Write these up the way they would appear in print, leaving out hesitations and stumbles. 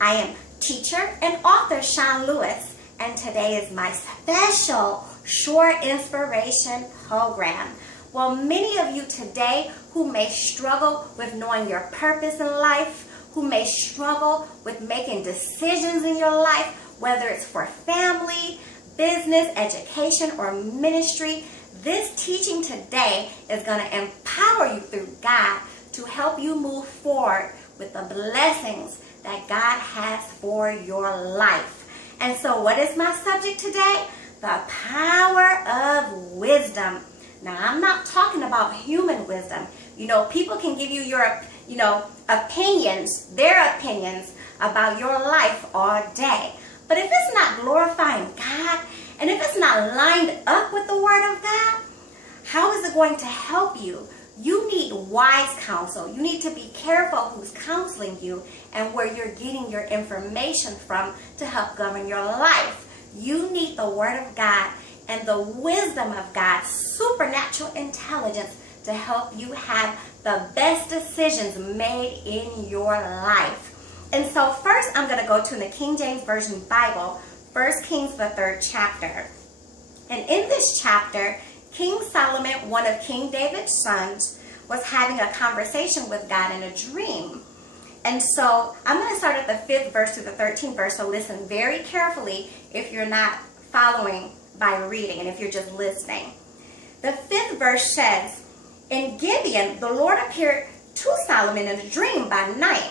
I am teacher and author Shon and today is my special short inspiration program. Well, many of you today who may struggle with knowing your purpose in life, who may struggle with making decisions in your life, whether it's for family, business, education, or ministry, this teaching today is going to empower you through God to help you move forward with the blessings that God has for your life. And so what is my subject today? The power of wisdom. Now, I'm not talking about human wisdom. People can give you your, opinions, their opinions about your life all day. But if it's not glorifying God, and if it's not lined up with the Word of God, how is it going to help you? You need wise counsel. You need to be careful who's counseling you and where you're getting your information from to help govern your life. You need the Word of God and the wisdom of God's supernatural intelligence to help you have the best decisions made in your life. And so first I'm going to go to the King James Version Bible, 1 Kings, the 3rd chapter. And in this chapter, King Solomon, one of King David's sons, was having a conversation with God in a dream. And so I'm going to start at the 5th verse to the 13th verse, so listen very carefully if you're not following by reading and if you're just listening. The 5th verse says, "In Gibeon, the Lord appeared to Solomon in a dream by night.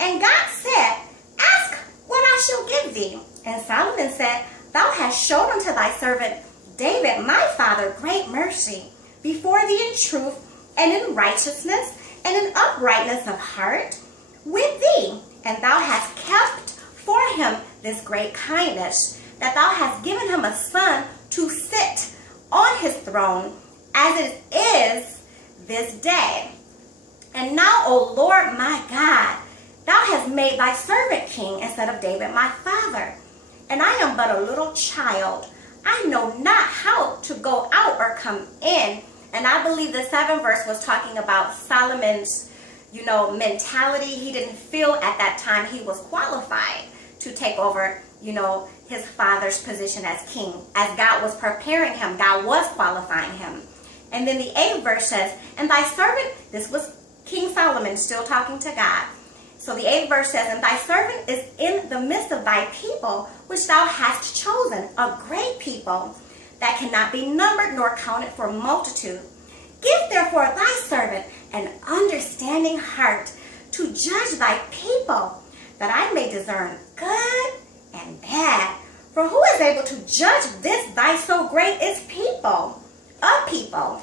And God said, Ask what I shall give thee. And Solomon said, Thou hast showed unto thy servant David, my father, great mercy before thee in truth and in righteousness and in uprightness of heart with thee. And thou hast kept for him this great kindness, that thou hast given him a son to sit on his throne, as it is this day. And now, O Lord my God, thou hast made thy servant king instead of David my father. And I am but a little child. I know not how to go out or come in." And I believe the 7th verse was talking about Solomon's, mentality. He didn't feel at that time he was qualified to take over, his father's position as king. As God was preparing him, God was qualifying him. And then the 8th verse says, "And thy servant," this was King Solomon still talking to God. So the 8th verse says, "And thy servant is in the midst of thy people, which thou hast chosen, a great people, that cannot be numbered nor counted for multitude. Give therefore thy servant an understanding heart to judge thy people, that I may discern good and bad. For who is able to judge this thy so great is people, a people?"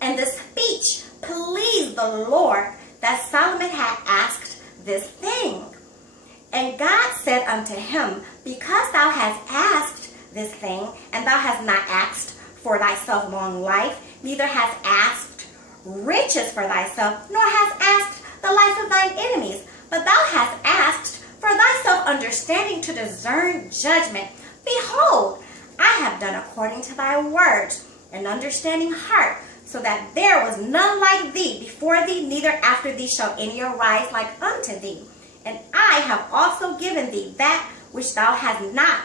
And the speech pleased the Lord, that Solomon had asked this thing. And God said unto him, "Because thou hast asked this thing, and thou hast not asked for thyself long life, neither hast asked riches for thyself, nor hast asked the life of thine enemies, but thou hast asked for thyself understanding to discern judgment. Behold, I have done according to thy words, an understanding heart, so that there was none like thee before thee, neither after thee shall any arise like unto thee. And I have also given thee that which thou hast not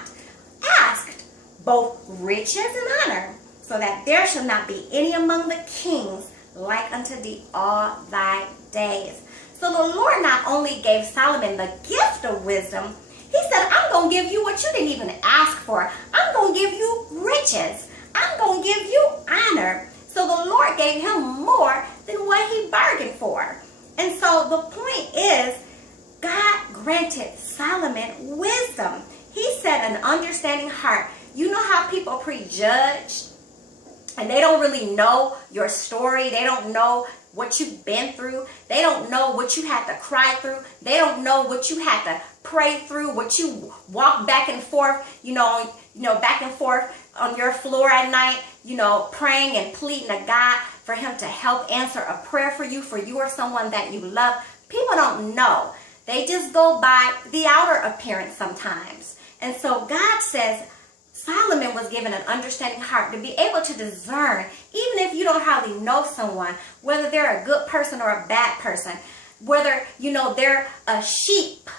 asked, both riches and honor, so that there shall not be any among the kings like unto thee all thy days." So the Lord not only gave Solomon the gift of wisdom, he said, "I'm going to give you what you didn't even ask for. I'm going to give you riches. I'm going to give you honor." So the Lord gave him more than what he bargained for. And so the point is, God granted Solomon wisdom. He said an understanding heart. You know how people prejudge and they don't really know your story. They don't know what you've been through. They don't know what you had to cry through. They don't know what you had to pray through, what you walk back and forth, back and forth on your floor at night, praying and pleading to God for him to help answer a prayer for you or someone that you love. People don't know. They just go by the outer appearance sometimes. And so God says Solomon was given an understanding heart to be able to discern, even if you don't hardly know someone, whether they're a good person or a bad person, whether, they're a sheep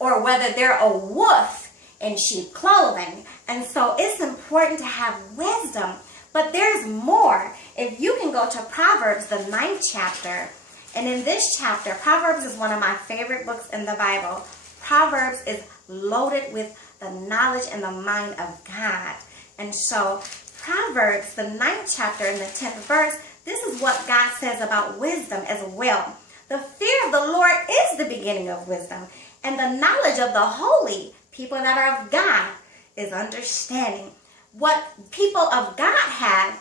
or whether they're a wolf in sheep clothing. And so it's important to have wisdom. But there's more. If you can go to Proverbs, the 9th chapter, and in this chapter, Proverbs is one of my favorite books in the Bible. Proverbs is loaded with the knowledge and the mind of God. And so Proverbs, the 9th chapter and the 10th verse, this is what God says about wisdom as well. The fear of the Lord is the beginning of wisdom, and the knowledge of the holy, people that are of God, is understanding. What people of God have,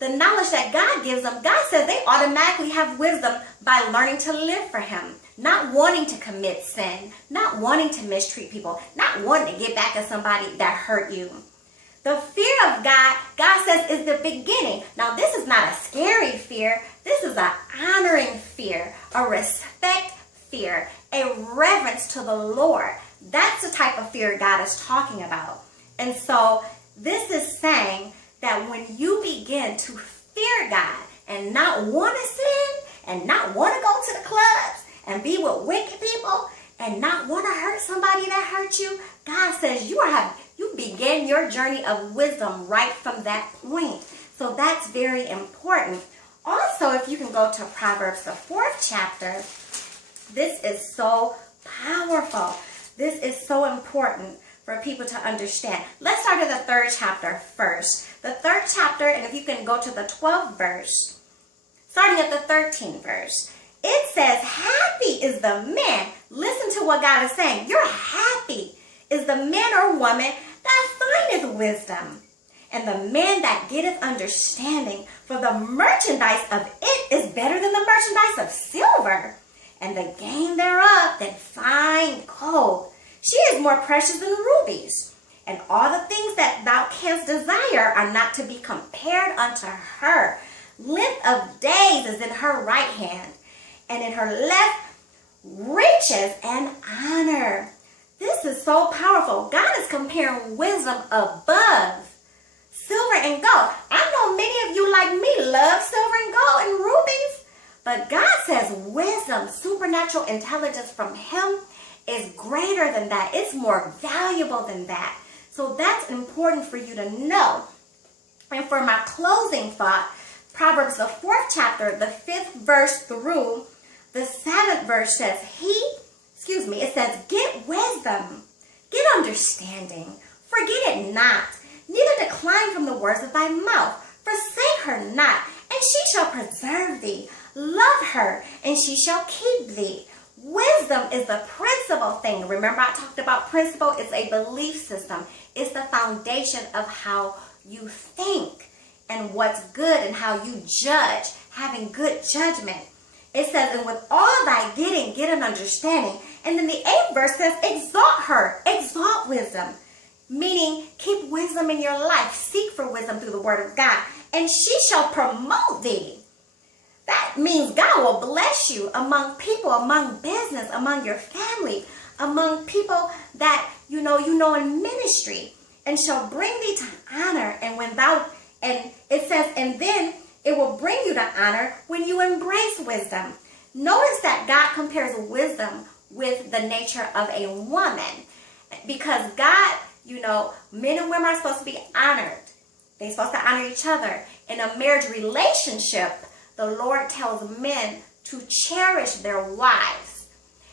the knowledge that God gives them, God says they automatically have wisdom by learning to live for Him, not wanting to commit sin, not wanting to mistreat people, not wanting to get back at somebody that hurt you. The fear of God, God says, is the beginning. Now, this is not a scary fear. This is an honoring fear, a respect fear, a reverence to the Lord. That's the type of fear God is talking about. And so this is saying that when you begin to fear God and not want to sin and not want to go to the clubs and be with wicked people and not want to hurt somebody that hurt you, God says you begin your journey of wisdom right from that point. So that's very important. Also, if you can go to Proverbs, the 4th chapter, this is so powerful. This is so important for people to understand. Let's start at the 3rd chapter first. The 3rd chapter, and if you can go to the 12th verse, starting at the 13th verse, it says, happy is the man. Listen to what God is saying. You're happy is the man or woman that findeth wisdom, and the man that getteth understanding, for the merchandise of it is better than the merchandise of silver, and the gain thereof than fine gold. She is more precious than rubies, and all the things that thou canst desire are not to be compared unto her. Length of days is in her right hand, and in her left riches and honor. This is so powerful. God is comparing wisdom above silver and gold. I know many of you like me love silver and gold and rubies, but God says wisdom, supernatural intelligence from Him is greater than that. It's more valuable than that. So that's important for you to know. And for my closing thought, Proverbs, the 4th chapter, the 5th verse through the 7th verse says, it says, get wisdom, get understanding, forget it not, neither decline from the words of thy mouth. Forsake her not, and she shall preserve thee. Love her, and she shall keep thee. Wisdom is the principal thing. Remember, I talked about principle. It's a belief system. It's the foundation of how you think and what's good and how you judge, having good judgment. It says, and with all thy getting, get an understanding. And then the 8th verse says, exalt her, exalt wisdom. Meaning, keep wisdom in your life. Seek for wisdom through the word of God. And she shall promote thee. That means God will bless you among people, among business, among your family, among people that you know in ministry, and shall bring thee to honor. And it says, and then it will bring you to honor when you embrace wisdom. Notice that God compares wisdom with the nature of a woman, because God, men and women are supposed to be honored. They're supposed to honor each other. In a marriage relationship, the Lord tells men to cherish their wives.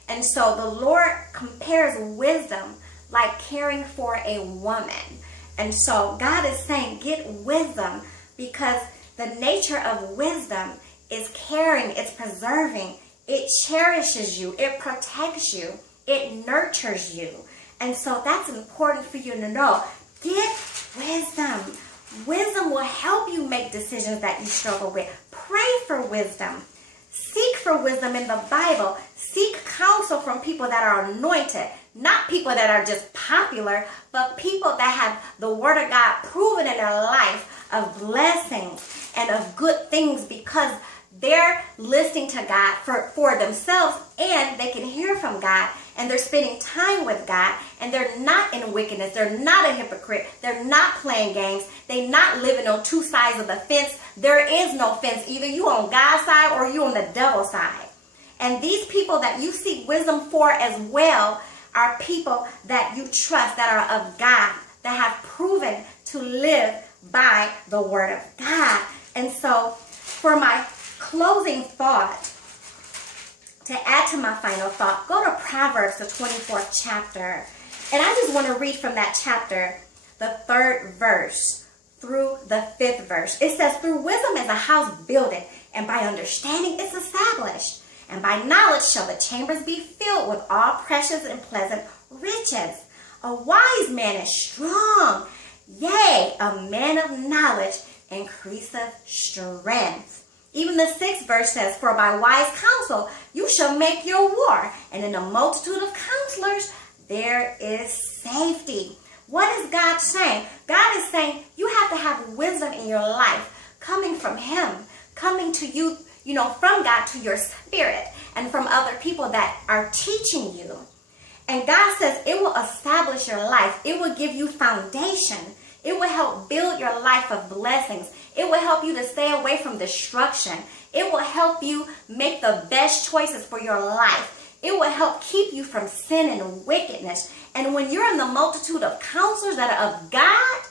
And so the Lord compares wisdom like caring for a woman. And so God is saying, get wisdom, because the nature of wisdom is caring, it's preserving, it cherishes you, it protects you, it nurtures you. And so that's important for you to know. Get wisdom. Wisdom will help you make decisions that you struggle with. Pray for wisdom. Seek for wisdom in the Bible. Seek counsel from people that are anointed. Not people that are just popular, but people that have the word of God proven in their life of blessings and of good things, because they're listening to God for themselves, and they can hear from God, and they're spending time with God, and they're not in wickedness. They're not a hypocrite. They're not playing games. They're not living on two sides of the fence. There is no fence. Either you on God's side or you on the devil's side. And these people that you seek wisdom for as well are people that you trust, that are of God, that have proven to live by the word of God. And so for my closing thought, to add to my final thought, go to Proverbs, the 24th chapter. And I just want to read from that chapter, the 3rd verse through the 5th verse. It says, through wisdom is a house builded, and by understanding it's established. And by knowledge shall the chambers be filled with all precious and pleasant riches. A wise man is strong. Yea, a man of knowledge increaseth strength. Even the 6th verse says, for by wise counsel you shall make your war, and in a multitude of counselors there is safety. What is God saying? God is saying you have to have wisdom in your life, coming from him, coming to you, from God to your spirit, and from other people that are teaching you. And God says it will establish your life. It will give you foundation. It will help build your life of blessings. It will help you to stay away from destruction. It will help you make the best choices for your life. It will help keep you from sin and wickedness. And when you're in the multitude of counselors that are of God,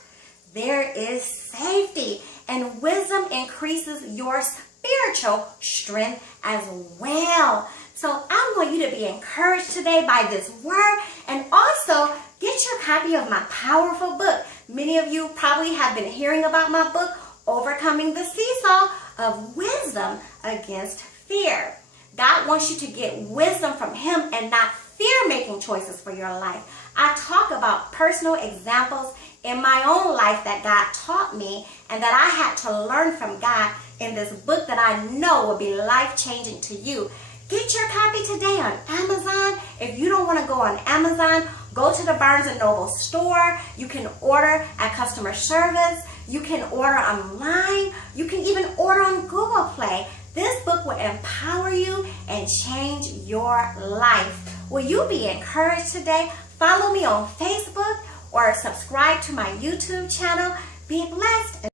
there is safety. And wisdom increases your spiritual strength as well. So I want you to be encouraged today by this word. And also, get your copy of my powerful book. Many of you probably have been hearing about my book, Overcoming the Seesaw of Wisdom Against Fear. God wants you to get wisdom from him and not fear making choices for your life. I talk about personal examples in my own life that God taught me and that I had to learn from God in this book that I know will be life-changing to you. Get your copy today on Amazon. If you don't want to go on Amazon, go to the Barnes & Noble store. You can order at customer service. You can order online. You can even order on Google Play. This book will empower you and change your life. Will you be encouraged today? Follow me on Facebook or subscribe to my YouTube channel. Be blessed.